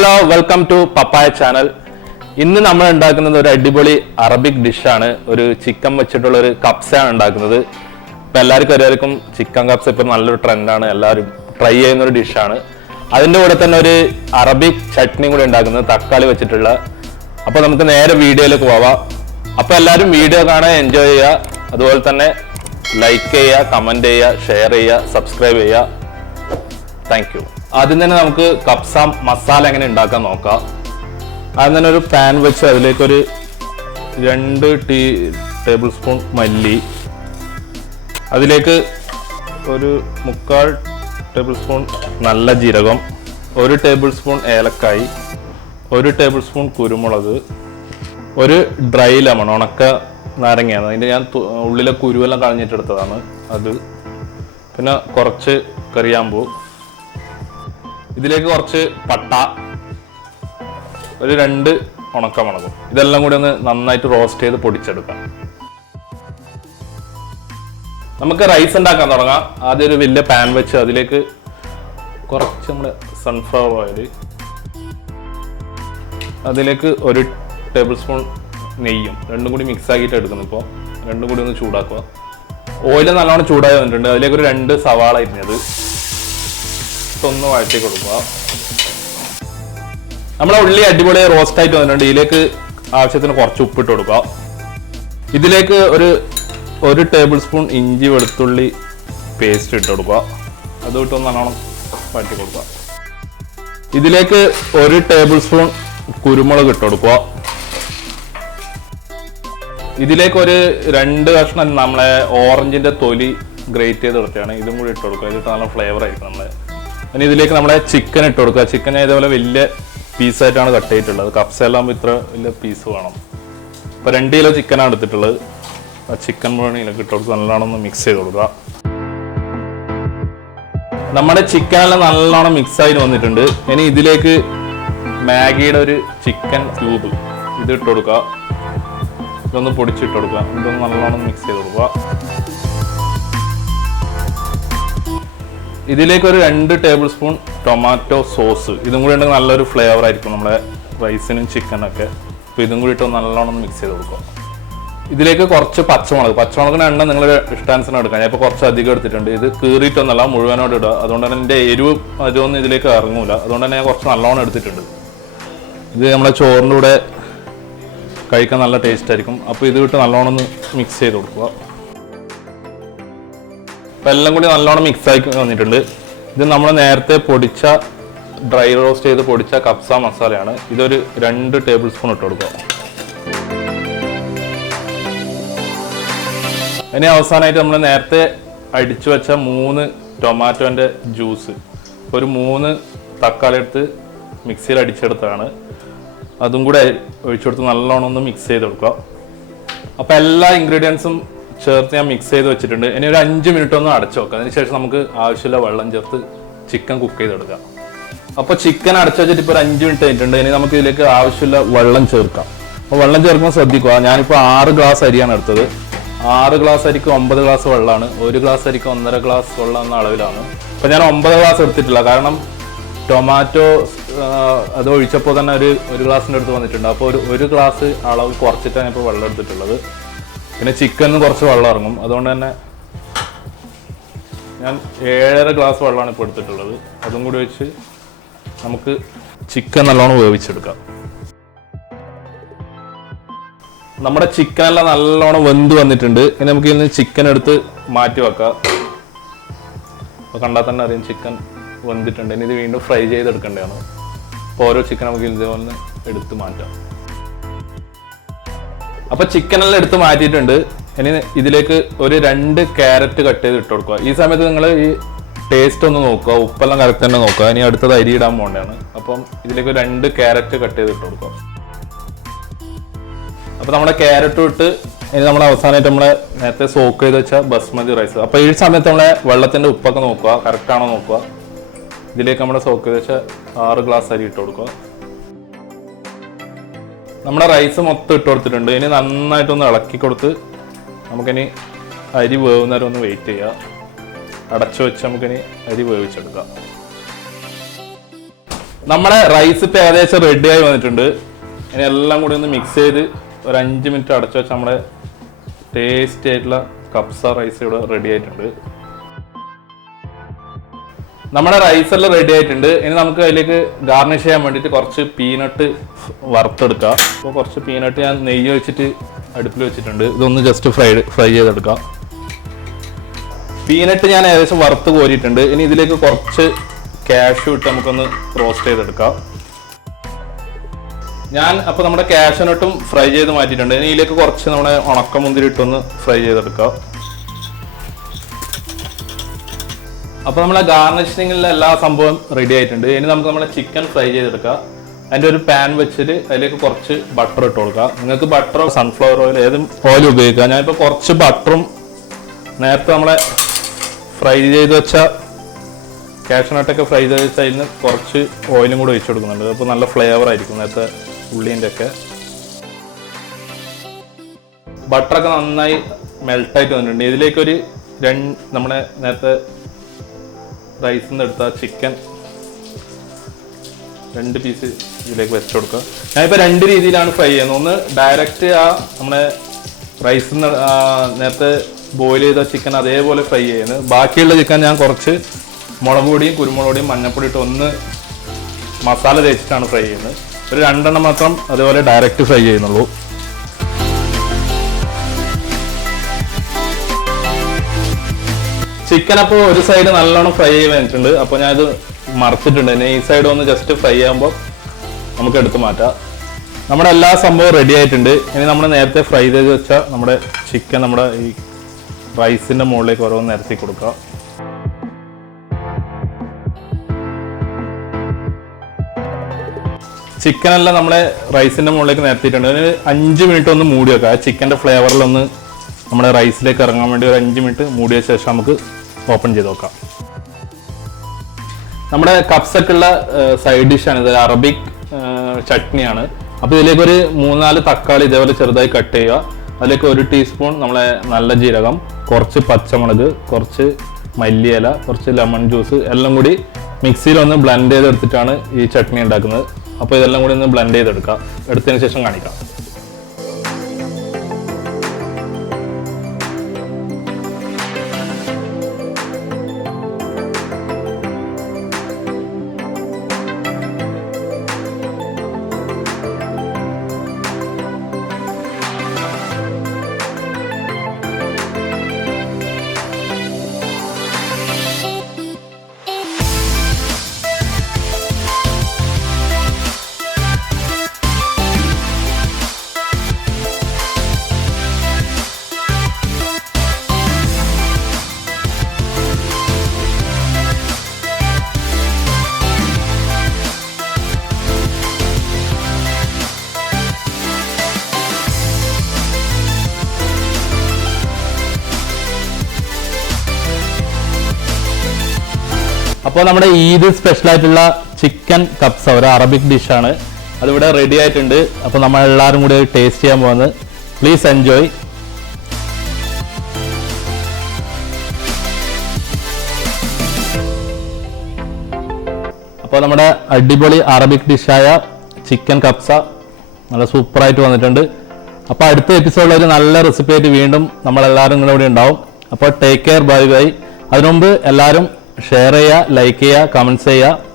Hello welcome to papaya channel. ഇന്ന് നമ്മൾ ഉണ്ടാക്കുന്നത് ഒരു അടിപൊളി അറബിക് ഡിഷാണ്. ഒരു ചിക്കൻ വെച്ചിട്ടുള്ള ഒരു കപ്സയാണ് ഉണ്ടാക്കുന്നത്. ഇപ്പം എല്ലാവർക്കും ചിക്കൻ കപ്സ ഇപ്പം നല്ലൊരു ട്രെൻഡാണ്, എല്ലാവരും ട്രൈ ചെയ്യുന്ന ഒരു ഡിഷാണ്. അതിൻ്റെ കൂടെ തന്നെ ഒരു അറബിക് ചട്നി കൂടി ഉണ്ടാക്കുന്നത്, തക്കാളി വെച്ചിട്ടുള്ള. അപ്പോൾ നമുക്ക് നേരെ വീഡിയോയിലേക്ക് പോവാം. അപ്പോൾ എല്ലാവരും വീഡിയോ കാണാൻ എൻജോയ് ചെയ്യുക, അതുപോലെ തന്നെ ലൈക്ക് ചെയ്യുക, കമൻറ്റ് ചെയ്യുക, ഷെയർ ചെയ്യുക, സബ്സ്ക്രൈബ് ചെയ്യുക. Thank you. ആദ്യം തന്നെ നമുക്ക് കപ്സ മസാല എങ്ങനെ ഉണ്ടാക്കാൻ നോക്കാം. ആദ്യം തന്നെ ഒരു പാൻ വെച്ച് അതിലേക്കൊരു 2 ടേബിൾ സ്പൂൺ മല്ലി, അതിലേക്ക് ഒരു 3/4 ടേബിൾ സ്പൂൺ നല്ല ജീരകം, 1 ടേബിൾ സ്പൂൺ ഏലക്കായ്, 1 ടേബിൾ സ്പൂൺ കുരുമുളക്, ഒരു ഡ്രൈ ലെമൺ, ഉണക്ക നാരങ്ങയാണ്. അതിൻ്റെ ഞാൻ ഉള്ളിലെ കുരുവെല്ലാം കളഞ്ഞിട്ടെടുത്തതാണ് അത്. പിന്നെ കുറച്ച് കറിയാമ്പൂ, ഇതിലേക്ക് കുറച്ച് പട്ട, ഒരു 2 ഉണക്കമുളകും. ഇതെല്ലാം കൂടി ഒന്ന് നന്നായിട്ട് റോസ്റ്റ് ചെയ്ത് പൊടിച്ചെടുക്കാം. നമുക്ക് റൈസ് ഉണ്ടാക്കാൻ തുടങ്ങാം. ആദ്യം ഒരു വലിയ പാൻ വെച്ച് അതിലേക്ക് കുറച്ച് നമ്മുടെ സൺഫ്ലവർ ഓയിൽ, അതിലേക്ക് 1 ടേബിൾ സ്പൂൺ നെയ്യും, രണ്ടും കൂടി മിക്സ് ആക്കിയിട്ട് എടുക്കുന്നു. ഇപ്പോൾ രണ്ടും കൂടി ഒന്ന് ചൂടാക്കുക. ഓയിൽ നല്ലോണം ചൂടായി വന്നിട്ടുണ്ട്. അതിലേക്ക് ഒരു 2 സവാള അരിഞ്ഞത് ഒന്ന് വഴറ്റി കൊടുക്കുക. നമ്മളെ ഉള്ളി അടിപൊളി റോസ്റ്റ് ആയിട്ട് വന്നിട്ടുണ്ട്. ഇതിലേക്ക് ആവശ്യത്തിന് കുറച്ച് ഉപ്പിട്ട് കൊടുക്കുക. ഇതിലേക്ക് ഒരു ടേബിൾ സ്പൂൺ ഇഞ്ചി വെളുത്തുള്ളി പേസ്റ്റ് ഇട്ട് കൊടുക്കുക. അത് ഇട്ടൊന്ന് നല്ലോണം വഴറ്റി കൊടുക്കുക. ഇതിലേക്ക് 1 ടേബിൾ സ്പൂൺ കുരുമുളക് ഇട്ട് കൊടുക്കുക. ഇതിലേക്ക് ഒരു 2 കഷ്ണം നമ്മളെ ഓറഞ്ചിന്റെ തൊലി ഗ്രേറ്റ് ചെയ്ത് എടുത്താണ്, ഇതും കൂടി ഇട്ട് കൊടുക്കുക. ഇതിട്ട് നല്ല ഫ്ലേവർ ആയിരിക്കും നമ്മളെ. ഇനി ഇതിലേക്ക് നമ്മുടെ ചിക്കൻ ഇട്ട് കൊടുക്കുക. ചിക്കൻ ഇതേപോലെ വലിയ പീസായിട്ടാണ് കട്ട് ചെയ്തിട്ടുള്ളത്. കപ്സയെല്ലാം ഇത്ര വലിയ പീസ് വേണം. ഇപ്പോൾ 2 കിലോ ചിക്കനാണ് എടുത്തിട്ടുള്ളത്. ആ ചിക്കൻ മുഴുവൻ ഇതിലേക്ക് ഇട്ട് കൊടുക്കുക. നല്ലോണം മിക്സ് ചെയ്ത് കൊടുക്കുക. നമ്മുടെ ചിക്കനെല്ലാം നല്ലോണം മിക്സ് ആയിട്ട് വന്നിട്ടുണ്ട്. ഇനി ഇതിലേക്ക് മാഗിയുടെ ഒരു ചിക്കൻ ക്യൂബ് ഇത് ഇട്ട് കൊടുക്കുക. ഇതൊന്ന് പൊടിച്ചിട്ട് കൊടുക്കുക. ഇതൊന്ന് നല്ലോണം മിക്സ് ചെയ്ത് കൊടുക്കുക. ഇതിലേക്ക് ഒരു 2 ടേബിൾ സ്പൂൺ ടൊമാറ്റോ സോസ്, ഇതും കൂടി ഉണ്ടെങ്കിൽ നല്ലൊരു ഫ്ലേവർ ആയിരിക്കും നമ്മുടെ റൈസിനും ചിക്കനൊക്കെ. അപ്പോൾ ഇതും കൂടി ഇട്ട് നല്ലോണം മിക്സ് ചെയ്ത് കൊടുക്കുക. ഇതിലേക്ക് കുറച്ച് പച്ചമുളകിന് എണ്ണ നിങ്ങളുടെ ഇഷ്ടാനുസരണം എടുക്കാം. ഞാൻ ഇപ്പോൾ കുറച്ച് അധികം എടുത്തിട്ടുണ്ട്. ഇത് കീറിയിട്ടൊന്നല്ല, മുഴുവനോട് ഇടുക. അതുകൊണ്ട് തന്നെ എൻ്റെ അതൊന്നും ഇതിലേക്ക് ഇറങ്ങൂല. അതുകൊണ്ട് തന്നെ ഞാൻ കുറച്ച് നല്ലോണം എടുത്തിട്ടുണ്ട്. ഇത് നമ്മുടെ ചോറിൻ്റെ കൂടെ കഴിക്കാൻ നല്ല ടേസ്റ്റ് ആയിരിക്കും. അപ്പോൾ ഇത് ഇട്ട് നല്ലോണം ഒന്ന് മിക്സ് ചെയ്ത് കൊടുക്കുക. അപ്പം എല്ലാം കൂടി നല്ലോണം മിക്സ് ആക്കി വന്നിട്ടുണ്ട്. ഇത് നമ്മൾ നേരത്തെ പൊടിച്ച ഡ്രൈ റോസ്റ്റ് ചെയ്ത് പൊടിച്ച കപ്സ മസാലയാണ്. ഇതൊരു 2 ടേബിൾ സ്പൂൺ ഇട്ട് കൊടുക്കുക. ഇനി അവസാനമായിട്ട് നമ്മൾ നേരത്തെ അടിച്ചു വെച്ച 3 ടൊമാറ്റോൻ്റെ ജ്യൂസ്, ഒരു 3 തക്കാളി എടുത്ത് മിക്സിയിൽ അടിച്ചെടുത്താണ്, അതും കൂടെ ഒഴിച്ചു കൊടുത്ത് നല്ലോണം ഒന്ന് മിക്സ് ചെയ്ത് കൊടുക്കുക. അപ്പോൾ എല്ലാ ഇൻഗ്രീഡിയൻസും ചേർത്ത് ഞാൻ മിക്സ് ചെയ്ത് വെച്ചിട്ടുണ്ട്. ഇനി ഒരു 5 മിനിറ്റ് ഒന്ന് അടച്ചു വെക്കാം. അതിനുശേഷം നമുക്ക് ആവശ്യമുള്ള വെള്ളം ചേർത്ത് ചിക്കൻ കുക്ക് ചെയ്തെടുക്കാം. അപ്പോൾ ചിക്കൻ അടച്ചു വെച്ചിട്ട് ഇപ്പോൾ ഒരു 5 മിനിറ്റ് ആയിട്ടുണ്ട്. ഇനി നമുക്ക് ഇതിലേക്ക് ആവശ്യമുള്ള വെള്ളം ചേർക്കാം. അപ്പോൾ വെള്ളം ചേർക്കുമ്പോൾ ശ്രദ്ധിക്കുക. ഞാനിപ്പോൾ 6 ഗ്ലാസ് അരിയാണ് എടുത്തത്. 6 ഗ്ലാസ് അരിക്ക് 9 ഗ്ലാസ് വെള്ളമാണ്. 1 ഗ്ലാസ് അരിക്ക് 1.5 ഗ്ലാസ് വെള്ളം എന്ന അളവിലാണ്. അപ്പോൾ ഞാൻ 9 ഗ്ലാസ് എടുത്തിട്ടില്ല, കാരണം ടൊമാറ്റോ അത് ഒഴിച്ചപ്പോൾ തന്നെ ഒരു ഗ്ലാസിൻ്റെ അടുത്ത് വന്നിട്ടുണ്ട്. അപ്പോൾ ഒരു ഗ്ലാസ് അളവ് കുറച്ചിട്ടാണ് ഇപ്പോൾ വെള്ളം എടുത്തിട്ടുള്ളത്. പിന്നെ ചിക്കനിന് കുറച്ച് വെള്ളം ഇറങ്ങും. അതുകൊണ്ട് തന്നെ ഞാൻ 7.5 ഗ്ലാസ് വെള്ളമാണ് ഇപ്പോൾ എടുത്തിട്ടുള്ളത്. അതും കൂടി വെച്ച് നമുക്ക് ചിക്കൻ നല്ലോണം വേവിച്ചെടുക്കാം. നമ്മുടെ ചിക്കനെല്ലാം നല്ലോണം വെന്ത് വന്നിട്ടുണ്ട്. ഇനി നമുക്ക് ഇതിൽ നിന്ന് ചിക്കൻ എടുത്ത് മാറ്റി വെക്കാം. അപ്പോൾ കണ്ടാൽ തന്നെ അറിയാം ചിക്കൻ വെന്തിട്ടുണ്ട്. ഇനി ഇത് വീണ്ടും ഫ്രൈ ചെയ്തെടുക്കേണ്ടതാണ്. അപ്പോൾ ഓരോ ചിക്കൻ നമുക്ക് ഇതേപോലെ എടുത്ത് മാറ്റാം. അപ്പോൾ ചിക്കനെല്ലാം എടുത്ത് മാറ്റിയിട്ടുണ്ട്. ഇനി ഇതിലേക്ക് ഒരു 2 ക്യാരറ്റ് കട്ട് ചെയ്ത് ഇട്ട് കൊടുക്കുക. ഈ സമയത്ത് നിങ്ങൾ ഈ ടേസ്റ്റ് ഒന്ന് നോക്കുക, ഉപ്പെല്ലാം കറക്റ്റ് തന്നെ നോക്കുക. ഇനി അടുത്തത് അരി ഇടാൻ പോകേണ്ടതാണ്. അപ്പം ഇതിലേക്ക് 2 ക്യാരറ്റ് കട്ട് ചെയ്ത് ഇട്ട് കൊടുക്കുക. അപ്പോൾ നമ്മുടെ ക്യാരറ്റും ഇട്ട് ഇനി നമ്മൾ അവസാനമായിട്ട് നമ്മളെ നേരത്തെ സോക്ക് ചെയ്ത് വെച്ച ബസ്മതി റൈസ്. അപ്പോൾ ഈ സമയത്ത് നമ്മളെ വെള്ളത്തിൻ്റെ ഉപ്പൊക്കെ നോക്കുക, കറക്റ്റാണോ നോക്കുക. ഇതിലേക്ക് നമ്മുടെ സോക്ക് ചെയ്ത് വെച്ച 6 ഗ്ലാസ് അരി ഇട്ട് കൊടുക്കുക. നമ്മുടെ റൈസ് മൊത്തം ഇട്ട് കൊടുത്തിട്ടുണ്ട്. ഇനി നന്നായിട്ടൊന്ന് ഇളക്കി കൊടുത്ത് നമുക്കിനി അരി വേവുന്നവരെ ഒന്ന് വെയിറ്റ് ചെയ്യുക. അടച്ചു വെച്ച് നമുക്കിനി അരി വേവിച്ചെടുക്കാം. നമ്മുടെ റൈസ് ഇപ്പം ഏകദേശം റെഡിയായി വന്നിട്ടുണ്ട്. ഇനി എല്ലാം കൂടി ഒന്ന് മിക്സ് ചെയ്ത് ഒരു 5 മിനിറ്റ് അടച്ചു വെച്ചാൽ നമ്മുടെ ടേസ്റ്റി ആയിട്ടുള്ള കപ്സ റൈസ് ഇവിടെ റെഡി ആയിട്ടുണ്ട്. നമ്മുടെ റൈസ് എല്ലാം റെഡി ആയിട്ടുണ്ട്. ഇനി നമുക്ക് അതിലേക്ക് ഗാർണിഷ് ചെയ്യാൻ വേണ്ടിയിട്ട് കുറച്ച് പീനട്ട് വറുത്തെടുക്കാം. അപ്പോൾ കുറച്ച് പീനട്ട് ഞാൻ നെയ്യ് വെച്ചിട്ട് അടുപ്പിൽ വെച്ചിട്ടുണ്ട്. ഇതൊന്ന് ജസ്റ്റ് ഫ്രൈ ചെയ്തെടുക്കാം. പീനട്ട് ഞാൻ ഏകദേശം വറുത്ത് കോരിയിട്ടുണ്ട്. ഇനി ഇതിലേക്ക് കുറച്ച് കാഷ്യൂ ഇട്ട് നമുക്കൊന്ന് റോസ്റ്റ് ചെയ്തെടുക്കാം. ഞാൻ അപ്പോൾ നമ്മുടെ കാഷ്യൂനട്ടും ഫ്രൈ ചെയ്ത് മാറ്റിയിട്ടുണ്ട്. ഇനി ഇതിലേക്ക് കുറച്ച് നമ്മുടെ ഉണക്കമുന്തിരി ഇട്ടൊന്ന് ഫ്രൈ ചെയ്തെടുക്കാം. അപ്പോൾ നമ്മളെ ഗാർണിഷിങ്ങിലുള്ള എല്ലാ സംഭവം റെഡി ആയിട്ടുണ്ട്. ഇനി നമുക്ക് നമ്മുടെ ചിക്കൻ ഫ്രൈ ചെയ്തെടുക്കാം. അതിൻ്റെ ഒരു പാൻ വെച്ചിട്ട് അതിലേക്ക് കുറച്ച് ബട്ടർ ഇട്ട് കൊടുക്കുക. നിങ്ങൾക്ക് ബട്ടറോ സൺഫ്ലവർ ഓയിൽ ഏതും ഓയിൽ ഉപയോഗിക്കുക. ഞാനിപ്പോൾ കുറച്ച് ബട്ടറും നേരത്തെ നമ്മളെ ഫ്രൈ ചെയ്ത് വെച്ച കാഷ്യൂനട്ടൊക്കെ ഫ്രൈ ചെയ്ത് വെച്ചാൽ അതിന് കുറച്ച് ഓയിലും കൂടെ ഒഴിച്ചു കൊടുക്കുന്നുണ്ട്. അപ്പോൾ നല്ല ഫ്ലേവർ ആയിരിക്കും. നേരത്തെ ഉള്ളിൻ്റെ ഒക്കെ ബട്ടറൊക്കെ നന്നായി മെൽട്ടായിട്ട് വന്നിട്ടുണ്ട്. ഇതിലേക്കൊരു നമ്മുടെ നേരത്തെ റൈസിൽ നിന്ന് എടുത്ത ചിക്കൻ 2 പീസ് ഇതിലേക്ക് വെച്ച് കൊടുക്കുക. ഞാനിപ്പോൾ 2 രീതിയിലാണ് ഫ്രൈ ചെയ്യുന്നത്. ഒന്ന് ഡയറക്റ്റ് നമ്മുടെ റൈസിൽ നിന്ന് നേരത്തെ ബോയിൽ ചെയ്ത ചിക്കൻ അതേപോലെ ഫ്രൈ ചെയ്യുന്നത്. ബാക്കിയുള്ള ചിക്കൻ ഞാൻ കുറച്ച് മുളക് പൊടിയും കുരുമുളക് പൊടിയും മഞ്ഞപ്പൊടി ഇട്ട് ഒന്ന് മസാല തേച്ചിട്ടാണ് ഫ്രൈ ചെയ്യുന്നത്. ഒരു 2 എണ്ണം മാത്രം അതേപോലെ ഡയറക്റ്റ് ഫ്രൈ ചെയ്യുന്നുള്ളൂ. ചിക്കൻ അപ്പോൾ ഒരു സൈഡ് നല്ലോണം ഫ്രൈ ചെയ്ത് വന്നിട്ടുണ്ട്. അപ്പോൾ ഞാനിത് മറച്ചിട്ടുണ്ട്. ഇനി ഈ സൈഡ് ഒന്ന് ജസ്റ്റ് ഫ്രൈ ചെയ്യുമ്പോൾ നമുക്ക് എടുത്ത് മാറ്റാം. നമ്മുടെ എല്ലാ സംഭവവും റെഡി ആയിട്ടുണ്ട്. ഇനി നമ്മൾ നേരത്തെ ഫ്രൈ ചെയ്ത് വെച്ചാൽ നമ്മുടെ ചിക്കൻ നമ്മുടെ ഈ റൈസിൻ്റെ മുകളിലേക്ക് ഓരോന്ന് നിരത്തി കൊടുക്കുക. ചിക്കനെല്ലാം നമ്മളെ റൈസിൻ്റെ മുകളിലേക്ക് നിരത്തിയിട്ടുണ്ട്. അതിന് 5 മിനിറ്റ് ഒന്ന് മൂടി വെക്കുക. ചിക്കൻ്റെ ഫ്ലേവറിലൊന്ന് നമ്മുടെ റൈസിലേക്ക് ഇറങ്ങാൻ വേണ്ടി ഒരു 5 മിനിറ്റ് മൂടിയ ശേഷം നമുക്ക് ഓപ്പൺ ചെയ്ത് നോക്കാം. നമ്മുടെ കപ്സക്കുള്ള സൈഡ് ഡിഷാണ് ഇത്. അറബിക് ചട്നിയാണ്. അപ്പോൾ ഇതിലേക്കൊരു 3-4 തക്കാളി ഇതേപോലെ ചെറുതായി കട്ട് ചെയ്യുക. അതിലേക്ക് 1 ടീസ്പൂൺ നമ്മളെ നല്ല ജീരകം, കുറച്ച് പച്ചമുളക്, കുറച്ച് മല്ലിയില, കുറച്ച് ലെമൺ ജ്യൂസ് എല്ലാം കൂടി മിക്സിയിൽ ഒന്ന് ബ്ലെൻഡ് ചെയ്തെടുത്തിട്ടാണ് ഈ ചട്നി ഉണ്ടാക്കുന്നത്. അപ്പോൾ ഇതെല്ലാം കൂടി ഒന്ന് ബ്ലെൻഡ് ചെയ്തെടുക്കുക. എടുത്തതിന് ശേഷം കാണിക്കാം. അപ്പോൾ നമ്മുടെ ഈദ് സ്പെഷ്യൽ ആയിട്ടുള്ള ചിക്കൻ കപ്സ ഒരു അറബിക് ഡിഷാണ്. അതിവിടെ റെഡി ആയിട്ടുണ്ട്. അപ്പോൾ നമ്മൾ എല്ലാവരും കൂടി ടേസ്റ്റ് ചെയ്യാൻ പോകുന്നത്. Please enjoy. അപ്പോൾ നമ്മുടെ അടിപൊളി അറബിക് ഡിഷായ ചിക്കൻ കപ്സ നല്ല സൂപ്പറായിട്ട് വന്നിട്ടുണ്ട്. അപ്പോൾ അടുത്ത എപ്പിസോഡിൽ ഒരു നല്ല റെസിപ്പി ആയിട്ട് വീണ്ടും നമ്മളെല്ലാവരും നിങ്ങളുടെ കൂടെ ഉണ്ടാവും. അപ്പോൾ ടേക്ക് കെയർ, ബൈ ബൈ. അതിനുമുമ്പ് എല്ലാവരും ഷെയർ ചെയ്യുക, ലൈക്ക് ചെയ്യുക, കമൻറ്റ്സ് ചെയ്യുക.